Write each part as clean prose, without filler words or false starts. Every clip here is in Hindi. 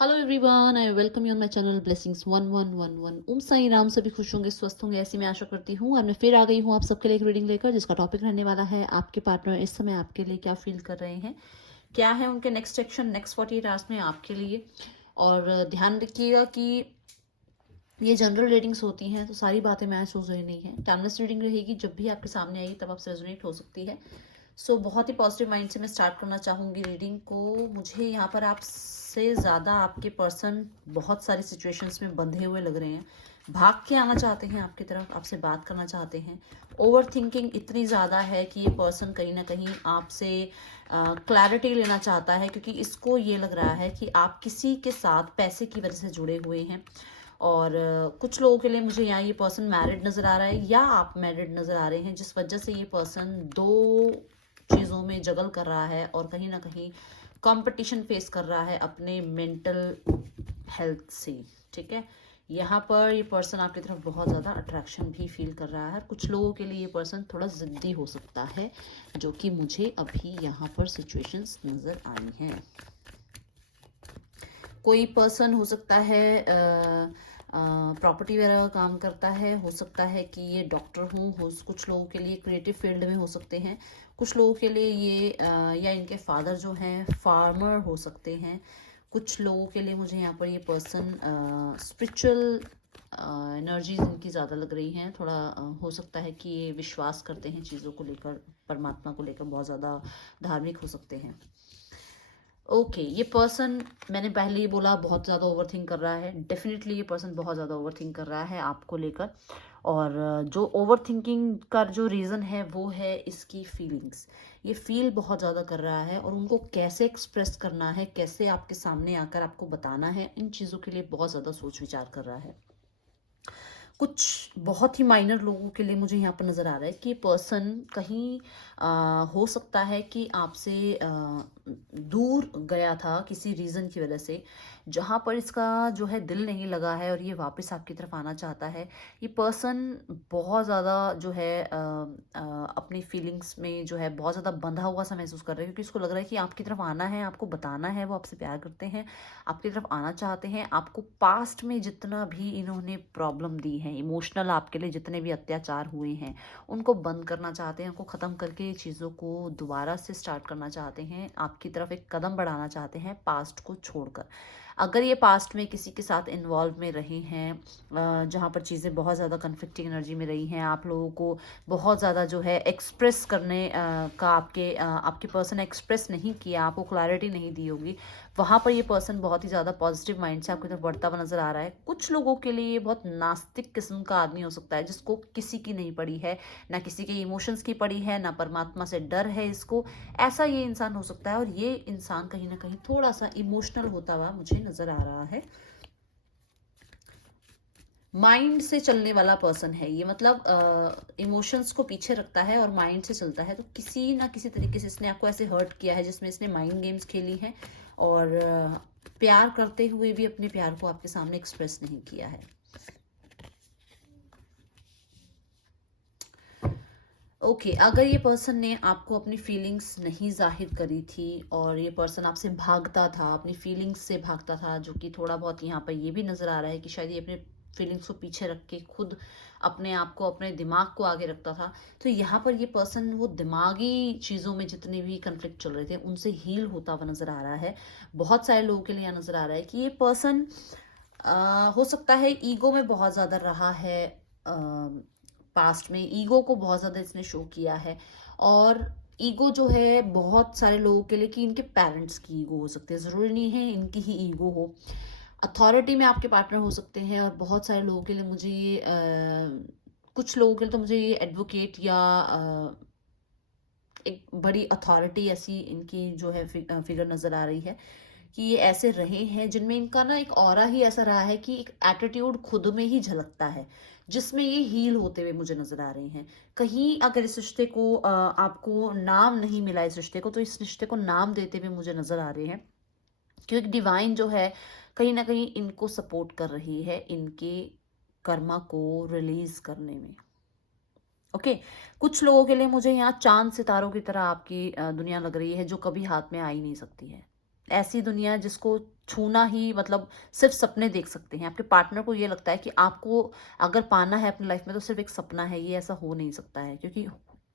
Hello everyone, I welcome you on my channel blessings 1111। ओम साई राम। सभी खुश होंगे, स्वस्थ होंगे, ऐसी मैं आशा करती हूँ। और मैं फिर आ गई हूँ आप सबके लिए एक रीडिंग लेकर, जिसका टॉपिक रहने वाला है आपके पार्टनर इस समय आपके लिए क्या फील कर रहे हैं, क्या है उनके नेक्स्ट एक्शन नेक्स्ट 48 आवर्स में आपके लिए। और ध्यान रखिएगा कि ये जनरल रीडिंग्स होती हैं तो सारी बातें मैच हो रही नहीं है। टाइमलेस रीडिंग रहेगी, जब भी आपके सामने आएगी तब आपसे रेजोनेट हो सकती है। सो बहुत ही पॉजिटिव माइंड से मैं स्टार्ट करना चाहूँगी रीडिंग को। मुझे यहाँ पर आपसे ज़्यादा आपके पर्सन बहुत सारी सिचुएशंस में बंधे हुए लग रहे हैं, भाग के आना चाहते हैं आपकी तरफ, आपसे बात करना चाहते हैं। ओवर थिंकिंग इतनी ज़्यादा है कि ये पर्सन कहीं ना कहीं आपसे क्लैरिटी लेना चाहता है, क्योंकि इसको ये लग रहा है कि आप किसी के साथ पैसे की वजह से जुड़े हुए हैं। और कुछ लोगों के लिए मुझे यहाँ ये पर्सन मैरिड नज़र आ रहा है, या आप मैरिड नज़र आ रहे हैं, जिस वजह से ये पर्सन दो चीज़ों में जगल कर रहा है और कहीं ना कहीं कंपटीशन फेस कर रहा है अपने मेंटल हेल्थ से। ठीक है, यहाँ पर ये पर्सन आपकी तरफ बहुत ज़्यादा अट्रैक्शन भी फील कर रहा है। कुछ लोगों के लिए ये पर्सन थोड़ा ज़िद्दी हो सकता है, जो कि मुझे अभी यहाँ पर सिचुएशंस नज़र आई हैं। कोई पर्सन हो सकता है प्रॉपर्टी वगैरह का काम करता है, हो सकता है कि ये डॉक्टर हो कुछ लोगों के लिए क्रिएटिव फील्ड में हो सकते हैं, कुछ लोगों के लिए ये या इनके फादर जो हैं फार्मर हो सकते हैं। कुछ लोगों के लिए मुझे यहाँ पर ये पर्सन स्पिरिचुअल एनर्जीज इनकी ज़्यादा लग रही हैं। थोड़ा हो सकता है कि ये विश्वास करते हैं चीज़ों को लेकर, परमात्मा को लेकर बहुत ज़्यादा धार्मिक हो सकते हैं। ओके, ये पर्सन मैंने पहले ही बोला बहुत ज़्यादा ओवरथिंक कर रहा है। डेफिनेटली ये पर्सन बहुत ज़्यादा ओवरथिंक कर रहा है आपको लेकर। और जो ओवरथिंकिंग का जो रीज़न है वो है इसकी फीलिंग्स। ये फील बहुत ज़्यादा कर रहा है और उनको कैसे एक्सप्रेस करना है, कैसे आपके सामने आकर आपको बताना है, इन चीज़ों के लिए बहुत ज़्यादा सोच विचार कर रहा है। कुछ बहुत ही माइनर लोगों के लिए मुझे यहाँ पर नज़र आ रहा है कि पर्सन कहीं हो सकता है कि आपसे दूर गया था किसी रीज़न की वजह से, जहाँ पर इसका जो है दिल नहीं लगा है और ये वापस आपकी तरफ आना चाहता है। ये पर्सन बहुत ज़्यादा जो है अपनी फीलिंग्स में जो है बहुत ज़्यादा बंधा हुआ सा महसूस कर रहा है, क्योंकि इसको लग रहा है कि आपकी तरफ आना है, आपको बताना है, वो आपसे प्यार करते हैं, आपकी तरफ आना चाहते हैं। आपको पास्ट में जितना भी इन्होंने प्रॉब्लम दी है, इमोशनल आपके लिए जितने भी अत्याचार हुए हैं, उनको बंद करना चाहते हैं, उनको ख़त्म करके चीज़ों को दोबारा से स्टार्ट करना चाहते हैं, आपकी तरफ एक कदम बढ़ाना चाहते हैं पास्ट को छोड़कर। अगर ये पास्ट में किसी के साथ इन्वॉल्व में रहे हैं, जहाँ पर चीज़ें बहुत ज़्यादा कन्फ्लिक्टिंग एनर्जी में रही हैं, आप लोगों को बहुत ज़्यादा जो है एक्सप्रेस करने का आपके पर्सन एक्सप्रेस नहीं किया, आपको क्लैरिटी नहीं दी होगी, वहाँ पर ये पर्सन बहुत ही ज़्यादा पॉजिटिव माइंड से आपकी तरफ बढ़ता हुआ नज़र आ रहा है। कुछ लोगों के लिए ये बहुत नास्तिक किस्म का आदमी हो सकता है, जिसको किसी की नहीं पड़ी है, ना किसी के इमोशंस की पड़ी है, ना परमात्मा से डर है इसको। ऐसा ये इंसान हो सकता है, और ये इंसान कहीं ना कहीं थोड़ा सा इमोशनल होता हुआ मुझे नज़र आ रहा है। माइंड से चलने वाला पर्सन है ये, मतलब इमोशंस को पीछे रखता है और माइंड से चलता है। तो किसी ना किसी तरीके से इसने आपको ऐसे हर्ट किया है जिसमें इसने माइंड गेम्स खेली हैं, और प्यार करते हुए भी अपने प्यार को आपके सामने एक्सप्रेस नहीं किया है। ओके, अगर ये पर्सन ने आपको अपनी फीलिंग्स नहीं जाहिर करी थी और ये पर्सन आपसे भागता था, अपनी फीलिंग्स से भागता था, जो कि थोड़ा बहुत यहाँ पर ये भी नज़र आ रहा है कि शायद ये अपने फीलिंग्स को पीछे रख के खुद अपने आप को, अपने दिमाग को आगे रखता था, तो यहाँ पर ये पर्सन वो दिमागी चीज़ों में जितने भी कन्फ्लिक्ट चल रहे थे उनसे हील होता हुआ नज़र आ रहा है। बहुत सारे लोगों के लिए यहाँ नज़र आ रहा है कि ये पर्सन हो सकता है ईगो में बहुत ज़्यादा रहा है, पास्ट में ईगो को बहुत ज़्यादा इसने शो किया है। और ईगो जो है बहुत सारे लोगों के लिए कि इनके पेरेंट्स की ईगो हो सकती है, ज़रूरी नहीं है इनकी ही ईगो हो। अथॉरिटी में आपके पार्टनर हो सकते हैं, और बहुत सारे लोगों के लिए मुझे ये कुछ लोगों के लिए तो मुझे ये एडवोकेट या एक बड़ी अथॉरिटी ऐसी इनकी जो है फिगर नज़र आ रही है कि ये ऐसे रहे हैं जिनमें इनका ना एक ऑरा ही ऐसा रहा है कि एक एटीट्यूड खुद में ही झलकता है, जिसमें ये हील होते हुए मुझे नजर आ रहे हैं। कहीं अगर इस रिश्ते को आपको नाम नहीं मिला इस रिश्ते को, तो इस रिश्ते को नाम देते हुए मुझे नजर आ रहे हैं, क्योंकि डिवाइन जो है कहीं ना कहीं इनको सपोर्ट कर रही है इनके कर्मा को रिलीज करने में। ओके, कुछ लोगों के लिए मुझे यहाँ चांद सितारों की तरह आपकी दुनिया लग रही है, जो कभी हाथ में आ ही नहीं सकती है। ऐसी दुनिया जिसको छूना ही मतलब सिर्फ सपने देख सकते हैं। आपके पार्टनर को ये लगता है कि आपको अगर पाना है अपनी लाइफ में तो सिर्फ एक सपना है, ये ऐसा हो नहीं सकता है, क्योंकि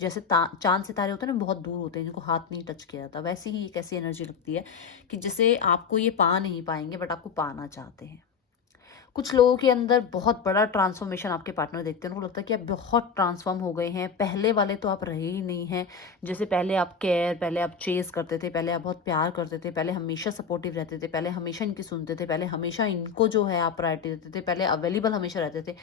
जैसे चांद सितारे होते हैं ना, बहुत दूर होते हैं, जिनको हाथ नहीं टच किया जाता, वैसे ही एक ऐसी एनर्जी लगती है कि जैसे आपको ये पा नहीं पाएंगे बट आपको पाना चाहते हैं। कुछ लोगों के अंदर बहुत बड़ा ट्रांसफॉर्मेशन आपके पार्टनर देखते हैं, उनको लगता है कि आप बहुत ट्रांसफॉर्म हो गए हैं, पहले वाले तो आप रहे ही नहीं हैं। जैसे पहले आप केयर, पहले आप चेस करते थे, पहले आप बहुत प्यार करते थे, पहले हमेशा सपोर्टिव रहते थे, पहले हमेशा इनकी सुनते थे, पहले हमेशा इनको जो है आप प्रायोरिटी देते थे, पहले अवेलेबल हमेशा रहते थे।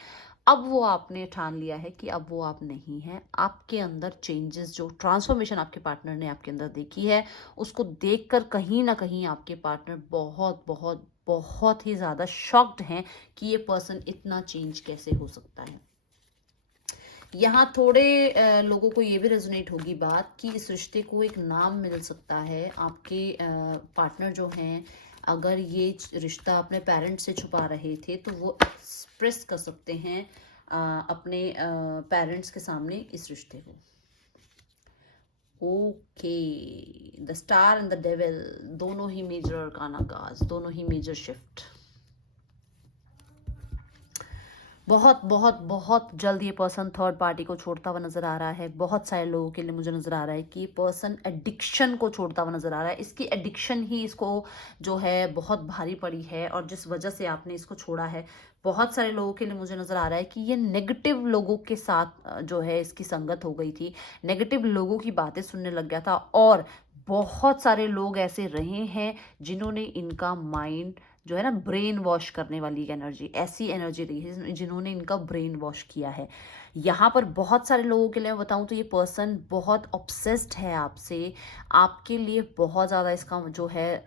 अब वो आपने ठान लिया है कि अब वो आप नहीं हैं। आपके अंदर चेंजेस, जो ट्रांसफॉर्मेशन आपके पार्टनर ने आपके अंदर देखी है, उसको देखकर कहीं ना कहीं आपके पार्टनर बहुत बहुत बहुत ही ज़्यादा शॉक्ड हैं कि ये पर्सन इतना चेंज कैसे हो सकता है। यहाँ थोड़े लोगों को ये भी रेजोनेट होगी बात कि इस रिश्ते को एक नाम मिल सकता है। आपके पार्टनर जो हैं, अगर ये रिश्ता अपने पेरेंट्स से छुपा रहे थे तो वो एक्सप्रेस कर सकते हैं अपने पेरेंट्स के सामने इस रिश्ते को। Okay, the star and the devil, दोनों ही मेजर अरकाना कार्ड्स, दोनों ही मेजर शिफ्ट। बहुत बहुत बहुत जल्द ये पर्सन थर्ड पार्टी को छोड़ता हुआ नजर आ रहा है। बहुत सारे लोगों के लिए मुझे नजर आ रहा है कि ये पर्सन एडिक्शन को छोड़ता हुआ नजर आ रहा है। इसकी एडिक्शन ही इसको जो है बहुत भारी पड़ी है, और जिस वजह से आपने इसको छोड़ा है, बहुत सारे लोगों के लिए मुझे नजर आ रहा है कि ये नेगेटिव लोगों के साथ जो है इसकी संगत हो गई थी, नेगेटिव लोगों की बातें सुनने लग गया था, और बहुत सारे लोग ऐसे रहे हैं जिन्होंने इनका माइंड जो है ना ब्रेन वॉश करने वाली एनर्जी, ऐसी एनर्जी रही है जिन्होंने इनका ब्रेन वॉश किया है। यहाँ पर बहुत सारे लोगों के लिए मैं बताऊँ तो ये पर्सन बहुत ऑब्सेस्ड है आपसे, आपके लिए बहुत ज़्यादा इसका जो है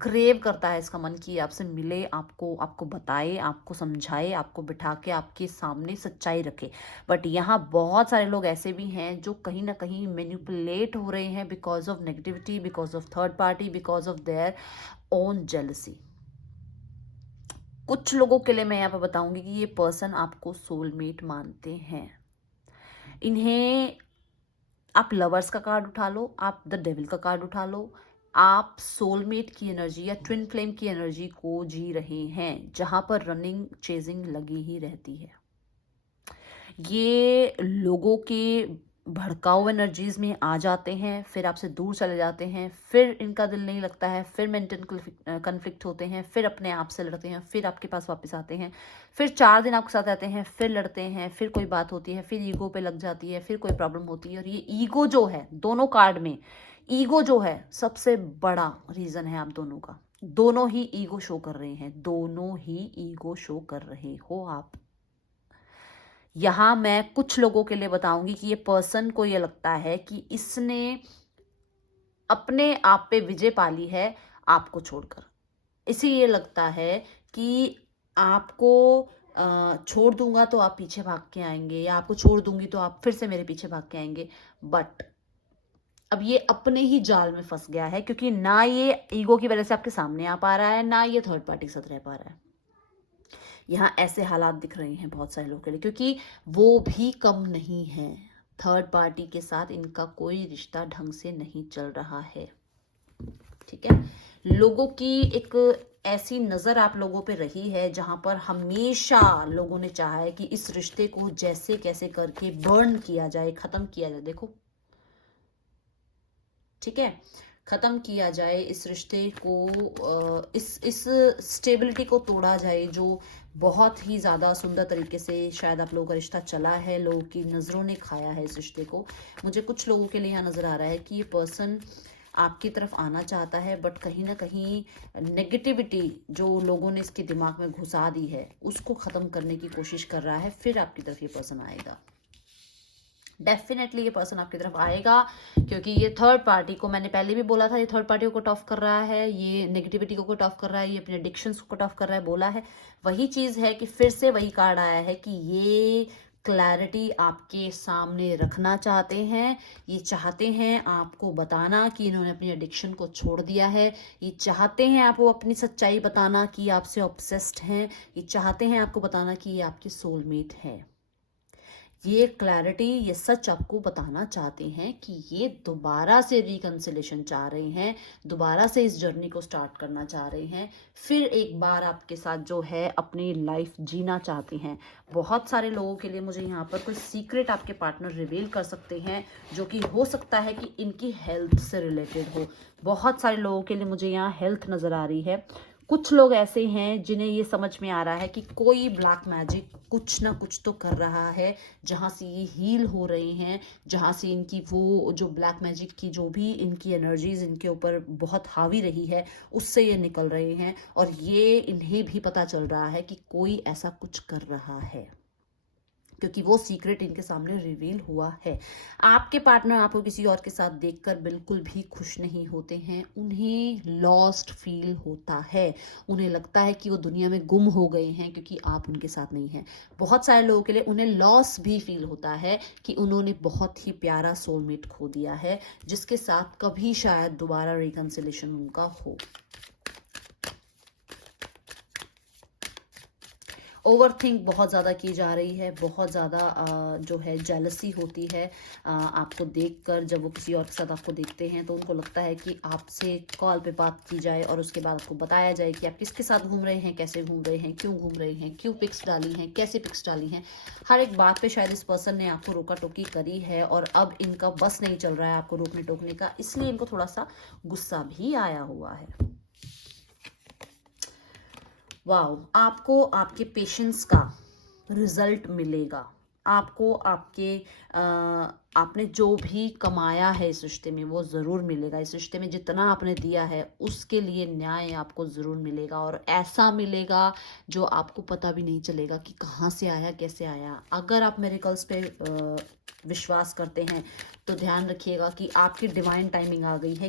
क्रेव करता है इसका मन कि आपसे मिले, आपको बताए, आपको समझाए, आपको बिठा के आपके सामने सच्चाई रखे। बट यहाँ बहुत सारे लोग ऐसे भी हैं जो कहीं ना कहीं मैनिपुलेट हो रहे हैं because of negativity, because of third party, because of their own jealousy. कुछ लोगों के लिए मैं यहाँ पर बताऊंगी कि ये पर्सन आपको सोलमेट मानते हैं। इन्हें आप लवर्स का कार्ड उठा लो, आप द डेविल का कार्ड उठा लो, आप सोलमेट की एनर्जी या ट्विन फ्लेम की एनर्जी को जी रहे हैं, जहां पर रनिंग चेजिंग लगी ही रहती है। ये लोगों के भड़काऊ एनर्जीज में आ जाते हैं, फिर आपसे दूर चले जाते हैं, फिर इनका दिल नहीं लगता है, फिर मेंटल कन्फ्लिक्ट होते हैं, फिर अपने आप से लड़ते हैं, फिर आपके पास वापस आते हैं, फिर 4 दिन आपके साथ रहते हैं, फिर लड़ते हैं, फिर कोई बात होती है, फिर ईगो पे लग जाती है, फिर कोई प्रॉब्लम होती है। और ये ईगो जो है, दोनों कार्ड में ईगो जो है सबसे बड़ा रीजन है आप दोनों का। दोनों ही ईगो शो कर रहे हैं, दोनों ही ईगो शो कर रहे हो आप। यहाँ मैं कुछ लोगों के लिए बताऊंगी कि ये पर्सन को ये लगता है कि इसने अपने आप पे विजय पाली है आपको छोड़कर। इसे ये लगता है कि आपको छोड़ दूंगा तो आप पीछे भाग के आएंगे, या आपको छोड़ दूंगी तो आप फिर से मेरे पीछे भाग के आएंगे। बट अब ये अपने ही जाल में फंस गया है, क्योंकि ना ये ईगो की वजह से आपके सामने आ पा रहा है, ना ये थर्ड पार्टी के साथ रह पा रहा है। यहाँ ऐसे हालात दिख रहे हैं बहुत सारे लोगों के लिए, क्योंकि वो भी कम नहीं है। थर्ड पार्टी के साथ इनका कोई रिश्ता ढंग से नहीं चल रहा है। ठीक है, लोगों की एक ऐसी नजर आप लोगों पे रही है जहां पर हमेशा लोगों ने चाहा है कि इस रिश्ते को जैसे कैसे करके बर्न किया जाए, खत्म किया जाए। देखो, ठीक है, खत्म किया जाए इस रिश्ते को, इस स्टेबिलिटी को तोड़ा जाए, जो बहुत ही ज़्यादा सुंदर तरीके से शायद आप लोगों का रिश्ता चला है, लोगों की नज़रों ने खाया है इस रिश्ते को। मुझे कुछ लोगों के लिए यहाँ नज़र आ रहा है कि ये पर्सन आपकी तरफ आना चाहता है, बट कहीं ना कहीं नेगेटिविटी जो लोगों ने इसके दिमाग में घुसा दी है उसको ख़त्म करने की कोशिश कर रहा है, फिर आपकी तरफ ये पर्सन आएगा। डेफिनेटली ये पर्सन आपकी तरफ आएगा, क्योंकि ये थर्ड पार्टी को, मैंने पहले भी बोला था, ये थर्ड पार्टी को कट ऑफ कर रहा है, ये नेगेटिविटी को कट ऑफ कर रहा है, ये अपने एडिक्शंस को कट ऑफ कर रहा है, बोला है। वही चीज़ है कि फिर से वही कार्ड आया है कि ये क्लैरिटी आपके सामने रखना चाहते हैं। ये चाहते हैं आपको बताना कि इन्होंने अपनी एडिक्शन को छोड़ दिया है। ये चाहते हैं आपको अपनी सच्चाई बताना कि आपसे ऑब्सेस्ड हैं। ये चाहते हैं आपको बताना कि ये आपकी सोलमेट है। ये क्लैरिटी, ये सच आपको बताना चाहते हैं कि ये दोबारा से रिकंसिलेशन चाह रहे हैं, दोबारा से इस जर्नी को स्टार्ट करना चाह रहे हैं, फिर एक बार आपके साथ जो है अपनी लाइफ जीना चाहते हैं। बहुत सारे लोगों के लिए मुझे यहाँ पर कोई सीक्रेट आपके पार्टनर रिवील कर सकते हैं, जो कि हो सकता है कि इनकी हेल्थ से रिलेटेड हो। बहुत सारे लोगों के लिए मुझे यहाँ हेल्थ नज़र आ रही है। कुछ लोग ऐसे हैं जिन्हें ये समझ में आ रहा है कि कोई ब्लैक मैजिक कुछ ना कुछ तो कर रहा है, जहाँ से ये हील हो रहे हैं, जहाँ से इनकी वो जो ब्लैक मैजिक की जो भी इनकी एनर्जीज इनके ऊपर बहुत हावी रही है, उससे ये निकल रहे हैं। और ये इन्हें भी पता चल रहा है कि कोई ऐसा कुछ कर रहा है, क्योंकि वो सीक्रेट इनके सामने रिवील हुआ है। आपके पार्टनर आपको किसी और के साथ देखकर बिल्कुल भी खुश नहीं होते हैं, उन्हें लॉस्ट फील होता है, उन्हें लगता है कि वो दुनिया में गुम हो गए हैं क्योंकि आप उनके साथ नहीं हैं। बहुत सारे लोगों के लिए उन्हें लॉस भी फील होता है कि उन्होंने बहुत ही प्यारा सोलमेट खो दिया है, जिसके साथ कभी शायद दोबारा रिकंसिलेशन उनका हो। ओवरथिंक बहुत ज़्यादा की जा रही है, बहुत ज़्यादा जो है जेलसी होती है आपको देखकर। जब वो किसी और के साथ आपको देखते हैं तो उनको लगता है कि आपसे कॉल पे बात की जाए और उसके बाद आपको बताया जाए कि आप किसके साथ घूम रहे हैं, कैसे घूम रहे हैं, क्यों घूम रहे हैं, क्यों पिक्स डाली हैं, कैसे पिक्स डाली हैं। हर एक बात पे शायद इस पर्सन ने आपको रोका टोकी करी है और अब इनका बस नहीं चल रहा है आपको रोकने टोकने का, इसलिए इनको थोड़ा सा गुस्सा भी आया हुआ है। वाओ, आपको आपके पेशेंस का रिजल्ट मिलेगा। आपको आपके आपने जो भी कमाया है इस रिश्ते में वो ज़रूर मिलेगा। इस रिश्ते में जितना आपने दिया है उसके लिए न्याय आपको ज़रूर मिलेगा, और ऐसा मिलेगा जो आपको पता भी नहीं चलेगा कि कहाँ से आया, कैसे आया। अगर आप मिरेकल्स पे विश्वास करते हैं तो ध्यान रखिएगा कि आपकी डिवाइन टाइमिंग आ गई है,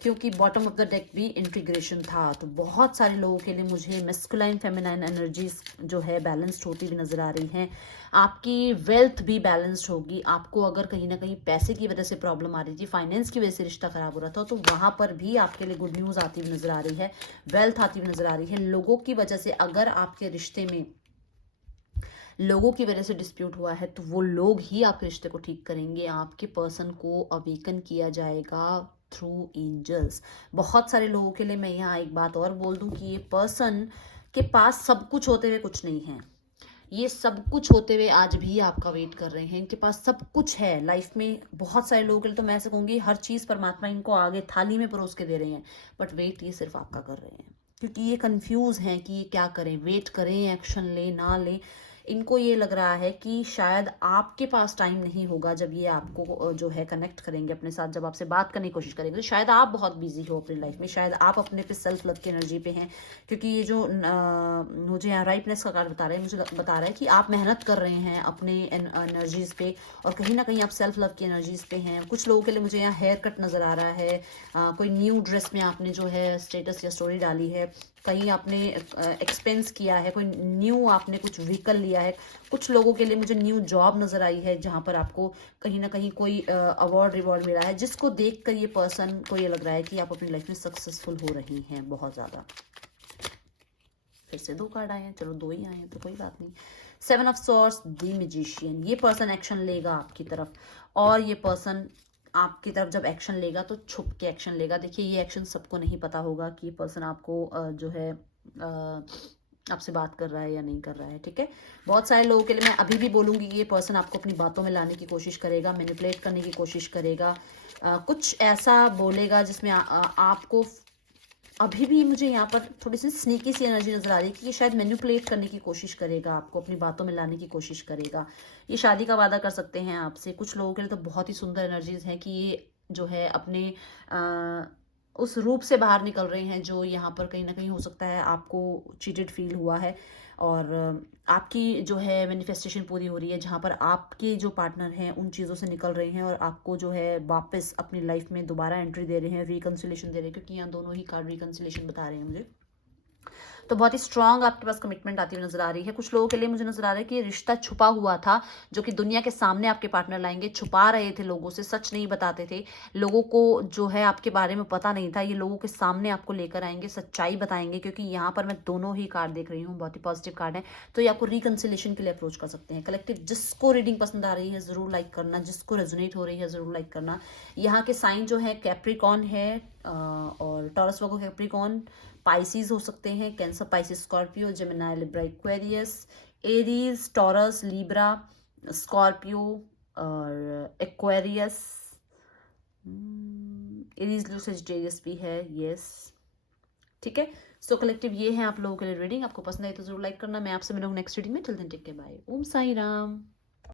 क्योंकि बॉटम ऑफ द डेक भी इंटीग्रेशन था। तो बहुत सारे लोगों के लिए मुझे मेस्कुलाइन फेमिनाइन एनर्जीज जो है बैलेंस्ड होती हुई नजर आ रही हैं। आपकी वेल्थ भी बैलेंस्ड होगी। आपको अगर कहीं ना कहीं पैसे की वजह से प्रॉब्लम आ रही थी, फाइनेंस की वजह से रिश्ता खराब हो रहा था, तो वहां पर भी आपके लिए गुड न्यूज आती हुई नजर आ रही है, वेल्थ आती हुई नजर आ रही है। लोगों की वजह से, अगर आपके रिश्ते में लोगों की वजह से डिस्प्यूट हुआ है तो वो लोग ही आपके रिश्ते को ठीक करेंगे। आपके पर्सन को अवेकन किया जाएगा थ्रू एंजल्स। बहुत सारे लोगों के लिए मैं यहाँ एक बात और बोल दूं कि ये पर्सन के पास सब कुछ होते हुए कुछ नहीं है। ये सब कुछ होते हुए आज भी आपका वेट कर रहे हैं। इनके पास सब कुछ है लाइफ में। बहुत सारे लोगों के लिए तो मैं ऐसे कहूँगी हर चीज़ परमात्मा इनको आगे थाली में परोस के दे रहे हैं, बट वेट ये सिर्फ आपका कर रहे हैं, क्योंकि ये कंफ्यूज हैं कि ये क्या करें, वेट करें, एक्शन लें, ना लें। इनको ये लग रहा है कि शायद आपके पास टाइम नहीं होगा जब ये आपको जो है कनेक्ट करेंगे अपने साथ, जब आपसे बात करने की कोशिश करेंगे, तो शायद आप बहुत बिजी हो अपनी लाइफ में, शायद आप अपने पे सेल्फ लव की एनर्जी पे हैं। क्योंकि ये जो मुझे यहाँ राइटनेस का कार्ड बता रहा है, मुझे बता रहा है कि आप मेहनत कर रहे हैं अपने एनर्जीज पे, और कहीं ना कहीं आप सेल्फ लव की एनर्जीज पे हैं। कुछ लोगों के लिए मुझे यहाँ हेयर कट नजर आ रहा है, कोई न्यू ड्रेस में आपने जो है स्टेटस या स्टोरी डाली है, कहीं आपने एक्सपेंस किया है, कोई न्यू आपने कुछ व्हीकल लिया है। कुछ लोगों के लिए मुझे न्यू जॉब नजर आई है, जहां पर आपको कहीं ना कहीं कोई अवार्ड रिवॉर्ड मिला है, जिसको देखकर ये पर्सन को ये लग रहा है कि आप अपनी लाइफ में सक्सेसफुल हो रही हैं बहुत ज़्यादा। फिर से 2 कार्ड आए हैं, चलो 2 ही आए हैं तो कोई बात नहीं। 7 ऑफ सॉर्ड्स, द मैजिशियन। ये पर्सन एक्शन लेगा आपकी तरफ, और ये पर्सन आपकी तरफ जब एक्शन लेगा तो छुप के एक्शन लेगा। देखिए, ये एक्शन सबको नहीं पता होगा कि ये पर्सन आपको जो है आपसे बात कर रहा है या नहीं कर रहा है, ठीक है। बहुत सारे लोगों के लिए मैं अभी भी बोलूंगी कि ये पर्सन आपको अपनी बातों में लाने की कोशिश करेगा, मैनिपुलेट करने की कोशिश करेगा, कुछ ऐसा बोलेगा जिसमें आपको अभी भी मुझे यहाँ पर थोड़ी सी स्नीकी सी एनर्जी नजर आ रही है कि ये शायद मैनिपुलेट करने की कोशिश करेगा, आपको अपनी बातों में लाने की कोशिश करेगा। ये शादी का वादा कर सकते हैं आपसे। कुछ लोगों के लिए तो बहुत ही सुंदर एनर्जीज हैं कि ये जो है अपने उस रूप से बाहर निकल रहे हैं जो यहाँ पर कहीं ना कहीं हो सकता है आपको चीटेड फील हुआ है, और आपकी जो है मैनिफेस्टेशन पूरी हो रही है, जहाँ पर आपके जो पार्टनर हैं उन चीज़ों से निकल रहे हैं और आपको जो है वापस अपनी लाइफ में दोबारा एंट्री दे रहे हैं, रिकंसिलेशन दे रहे हैं, क्योंकि यहाँ दोनों ही कार्ड रिकंसिलेशन बता रहे हैं मुझे। तो बहुत ही स्ट्रांग आपके पास कमिटमेंट आती हुई नजर आ रही है। कुछ लोगों के लिए मुझे नजर आ रहा है कि ये रिश्ता छुपा हुआ था, जो कि दुनिया के सामने आपके पार्टनर लाएंगे। छुपा रहे थे लोगों से, सच नहीं बताते थे लोगों को, जो है आपके बारे में पता नहीं था। ये लोगों के सामने आपको लेकर आएंगे, सच्चाई बताएंगे, क्योंकि यहाँ पर मैं दोनों ही कार्ड देख रही हूँ, बहुत ही पॉजिटिव कार्ड है। तो ये आपको रिकंसिलेशन के लिए अप्रोच कर सकते हैं। कलेक्टिव जिसको रीडिंग पसंद आ रही है जरूर लाइक करना, जिसको रेजोनेट हो रही है जरूर लाइक करना। यहाँ के साइन जो है कैप्रिकॉन है, और टॉरस वर्गो कैप्रिकॉन, पाइसिस हो सकते हैं, cancer, Pisces, Scorpio, Gemini, Libra, Aquarius, Aries, taurus, Libra, Scorpio और एक्वेरियस। एरीज लो सेजिटेरियस भी है, यस। ठीक है, सो कलेक्टिव ये है आप लोगों के लिए रीडिंग। आपको पसंद आई तो जरूर लाइक करना। मैं आपसे मिलूंगी नेक्स्ट रीडिंग में। Till then take care, bye. Om Sai Ram.